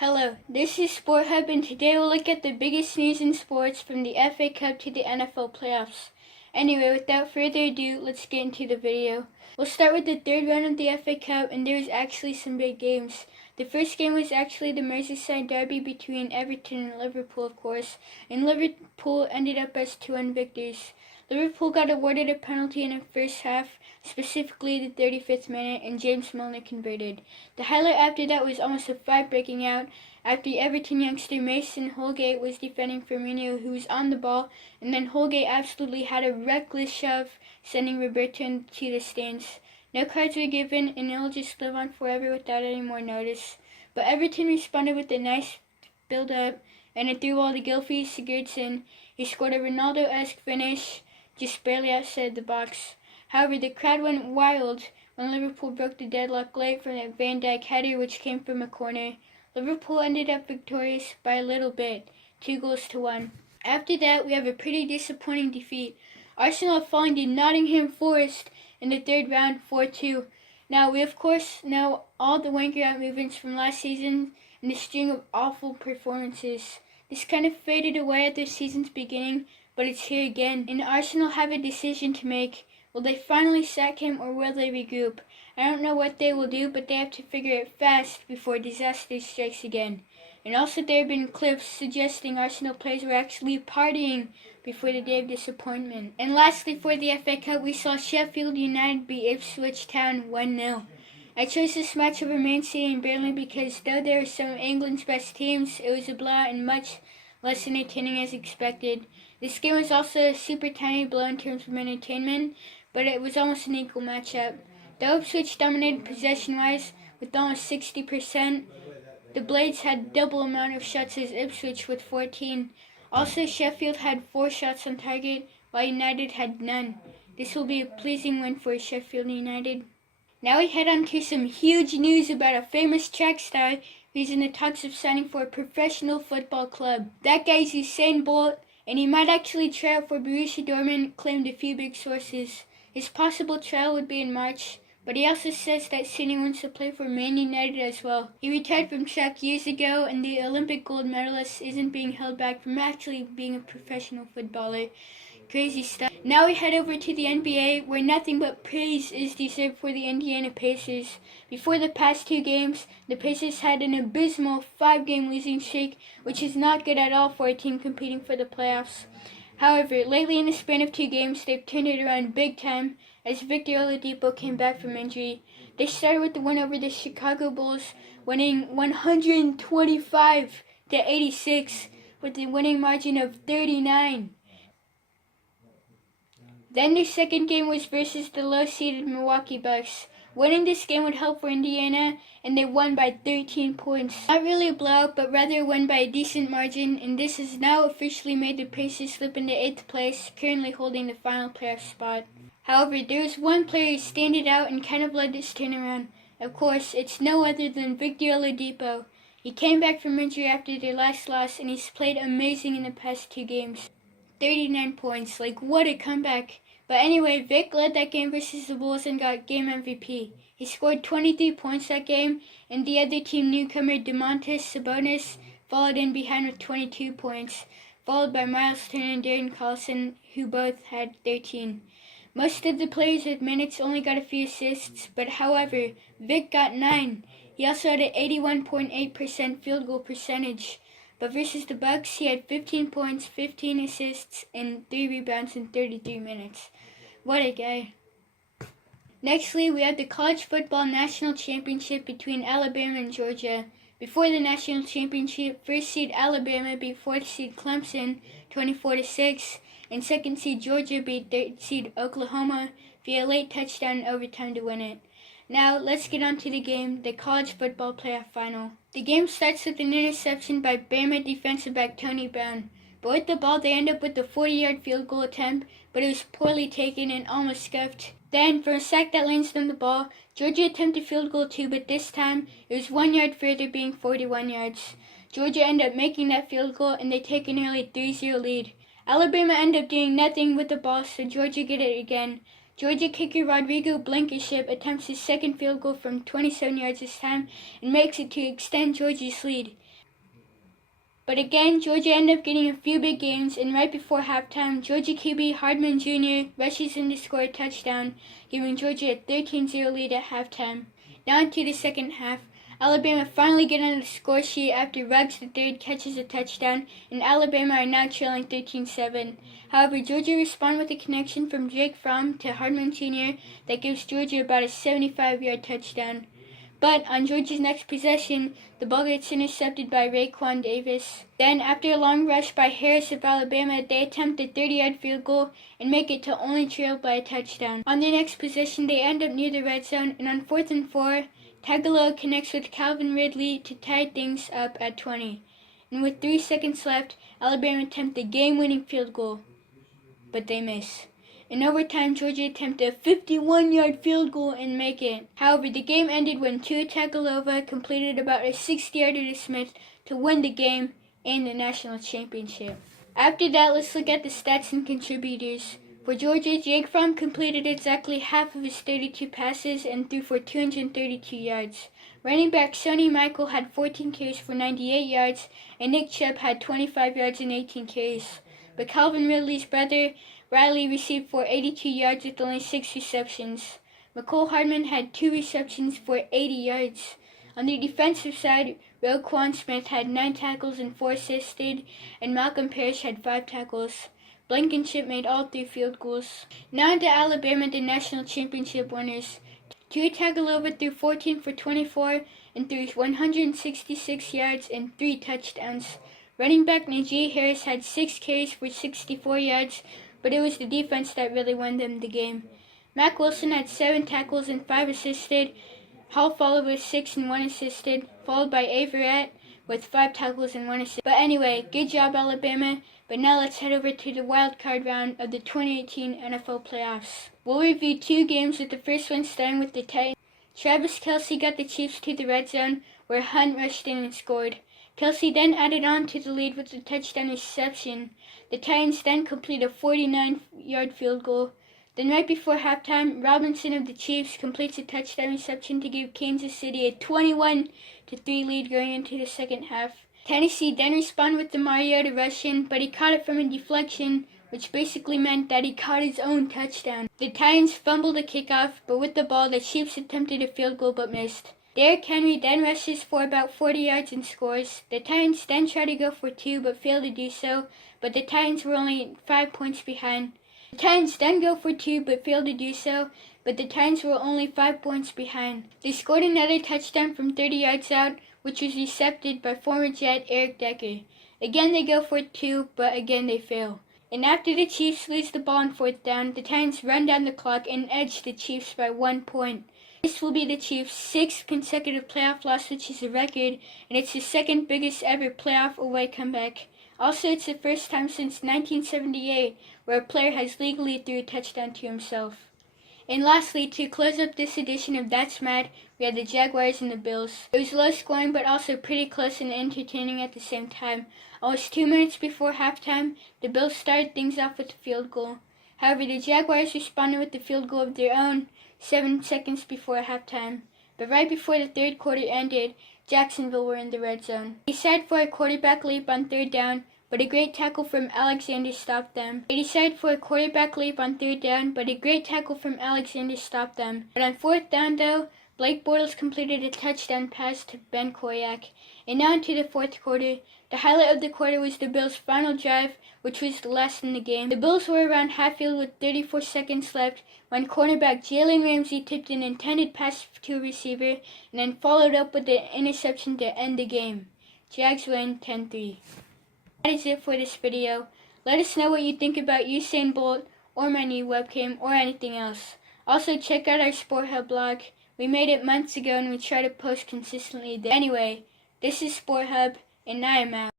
Hello, this is Sport Hub, and today we'll look at the biggest news in sports from the FA Cup to the NFL playoffs. Anyway, without further ado, let's get into the video. We'll start with the third round of the FA Cup, and there's actually some big games. The first game was actually the Merseyside derby between Everton and Liverpool, of course, and Liverpool ended up as 2-1 victors. Liverpool got awarded a penalty in the first half, specifically the 35th minute, and James Milner converted. The highlight after that was almost a fight breaking out after Everton youngster Mason Holgate was defending Firmino, who was on the ball, and then Holgate absolutely had a reckless shove, sending Roberto into the stands. No cards were given, and it'll just live on forever without any more notice. But Everton responded with a nice build-up, and a through ball to Gylfi Sigurdsson. He scored a Ronaldo-esque finish, just barely outside the box. However, the crowd went wild when Liverpool broke the deadlock late from a Van Dijk header which came from a corner. Liverpool ended up victorious by a little bit, 2-1. After that, we have a pretty disappointing defeat. Arsenal falling to Nottingham Forest in the third round, 4-2. Now, we of course know all the wanker out movements from last season and the string of awful performances. This kind of faded away at the season's beginning, but it's here again, and Arsenal have a decision to make. Will they finally sack him, or will they regroup? I don't know what they will do, but they have to figure it fast before disaster strikes again. And also there have been clips suggesting Arsenal players were actually partying before the day of disappointment. And lastly, for the FA Cup, we saw Sheffield United beat Ipswich Town 1-0. I chose this match over Man City and Burnley because though they were some of England's best teams, it was a blowout and much less entertaining as expected. This game was also a super tiny blow in terms of entertainment, but it was almost an equal matchup. Though Ipswich dominated possession-wise with almost 60%, the Blades had double amount of shots as Ipswich with 14. Also, Sheffield had 4 shots on target, while United had none. This will be a pleasing win for Sheffield United. Now we head on to some huge news about a famous track star who's in the talks of signing for a professional football club. That guy's Usain Bolt, and he might actually try out for Borussia Dortmund, claimed a few big sources. His possible trial would be in March, but he also says that soon he wants to play for Man United as well. He retired from track years ago, and the Olympic gold medalist isn't being held back from actually being a professional footballer. Crazy stuff. Now we head over to the NBA, where nothing but praise is deserved for the Indiana Pacers. Before the past 2 games, the Pacers had an abysmal 5-game losing streak, which is not good at all for a team competing for the playoffs. However, lately in the span of 2 games, they've turned it around big time as Victor Oladipo came back from injury. They started with the win over the Chicago Bulls, winning 125-86 with a winning margin of 39. Then their second game was versus the low-seeded Milwaukee Bucks. Winning this game would help for Indiana, and they won by 13 points. Not really a blowout, but rather a win by a decent margin, and this has now officially made the Pacers slip into 8th place, currently holding the final playoff spot. However, there was one player who stood out and kind of led this turnaround. Of course, it's no other than Victor Oladipo. He came back from injury after their last loss, and he's played amazing in the past 2 games. 39 points, like what a comeback. But anyway, Vic led that game versus the Bulls and got game MVP. He scored 23 points that game, and the other team newcomer Domantas Sabonis followed in behind with 22 points, followed by Miles Turner and Darren Collison, who both had 13. Most of the players with minutes only got a few assists, but however, Vic got 9. He also had an 81.8% field goal percentage. But versus the Bucks, he had 15 points, 15 assists, and 3 rebounds in 33 minutes. What a guy. Nextly, we have the College Football National Championship between Alabama and Georgia. Before the National Championship, first seed Alabama beat 4th seed Clemson 24-6, and second seed Georgia beat 3rd seed Oklahoma via late touchdown in overtime to win it. Now, let's get on to the game, the College Football Playoff Final. The game starts with an interception by Bama defensive back Tony Brown. But with the ball, they end up with a 40-yard field goal attempt, but it was poorly taken and almost scuffed. Then, for a sack that lands them the ball, Georgia attempted field goal 2, but this time, it was 1 yard further, being 41 yards. Georgia ended up making that field goal, and they take an early 3-0 lead. Alabama ended up doing nothing with the ball, so Georgia get it again. Georgia kicker Rodrigo Blankenship attempts his second field goal from 27 yards this time and makes it to extend Georgia's lead. But again, Georgia ended up getting a few big gains, and right before halftime, Georgia QB Hardman Jr. rushes in to score a touchdown, giving Georgia a 13-0 lead at halftime. Now into the second half, Alabama finally get on the score sheet after Ruggs III catches a touchdown, and Alabama are now trailing 13-7. However, Georgia respond with a connection from Jake Fromm to Hardman Jr. that gives Georgia about a 75-yard touchdown. But on Georgia's next possession, the ball gets intercepted by Raekwon Davis. Then, after a long rush by Harris of Alabama, they attempt a 30-yard field goal and make it to only trail by a touchdown. On their next possession, they end up near the red zone, and on 4th and 4, Tagovailoa connects with Calvin Ridley to tie things up at 20. And with 3 seconds left, Alabama attempt the game-winning field goal, but they miss. In overtime, Georgia attempted a 51-yard field goal and make it. However, the game ended when Tua Tagovailoa completed about a 60-yarder to Smith to win the game and the national championship. After that, let's look at the stats and contributors. For Georgia, Jake Fromm completed exactly half of his 32 passes and threw for 232 yards. Running back Sonny Michael had 14 carries for 98 yards, and Nick Chubb had 25 yards and 18 carries. But Calvin Ridley's brother Riley received for 82 yards with only 6 receptions. McCole Hardman had 2 receptions for 80 yards. On the defensive side, Roquan Smith had 9 tackles and 4 assisted, and Malcolm Parrish had 5 tackles. Blankenship made all 3 field goals. Now into Alabama, the national championship winners. Tua Tagovailoa threw 14 for 24 and threw 166 yards and 3 touchdowns. Running back Najee Harris had 6 carries for 64 yards, but it was the defense that really won them the game. Mack Wilson had 7 tackles and 5 assisted. Hall followed with 6 and 1 assisted, followed by Averett with 5 tackles and 1 assist. But anyway, good job Alabama. But now let's head over to the wild card round of the 2018 NFL playoffs. We'll review 2 games, with the first one starting with the Titans. Travis Kelce got the Chiefs to the red zone, where Hunt rushed in and scored. Kelce then added on to the lead with a touchdown reception. The Titans then complete a 49-yard field goal. Then right before halftime, Robinson of the Chiefs completes a touchdown reception to give Kansas City a 21-3 lead going into the second half. Tennessee then responded with the Mariota rush in, but he caught it from a deflection, which basically meant that he caught his own touchdown. The Titans fumbled a kickoff, but with the ball, the Chiefs attempted a field goal but missed. Derrick Henry then rushes for about 40 yards and scores. The Titans then try to go for 2 but fail to do so, but the Titans were only 5 points behind. The Titans then go for 2 but fail to do so, but the Titans were only 5 points behind. They scored another touchdown from 30 yards out, which was recepted by former Jet Eric Decker. Again they go for 2, but again they fail. And after the Chiefs lose the ball on 4th down, the Titans run down the clock and edge the Chiefs by 1 point. This will be the Chiefs' 6th consecutive playoff loss, which is a record, and it's the 2nd biggest ever playoff away comeback. Also, it's the first time since 1978 where a player has legally threw a touchdown to himself. And lastly, to close up this edition of That's Mad, we had the Jaguars and the Bills. It was low scoring, but also pretty close and entertaining at the same time. Almost 2 minutes before halftime, the Bills started things off with a field goal. However, the Jaguars responded with the field goal of their own 7 seconds before halftime. But right before the third quarter ended, Jacksonville were in the red zone. They decided for a quarterback leap on 3rd down, but a great tackle from Alexander stopped them. But on 4th down though, Blake Bortles completed a touchdown pass to Ben Koyak. And now into the 4th quarter. The highlight of the quarter was the Bills' final drive, which was the last in the game. The Bills were around half field with 34 seconds left when cornerback Jalen Ramsey tipped an intended pass to a receiver and then followed up with an interception to end the game. Jags win 10-3. That is it for this video. Let us know what you think about Usain Bolt or my new webcam or anything else. Also check out our Sport Hub blog. We made it months ago and we try to post consistently there. Anyway, this is Sport Hub and I am out.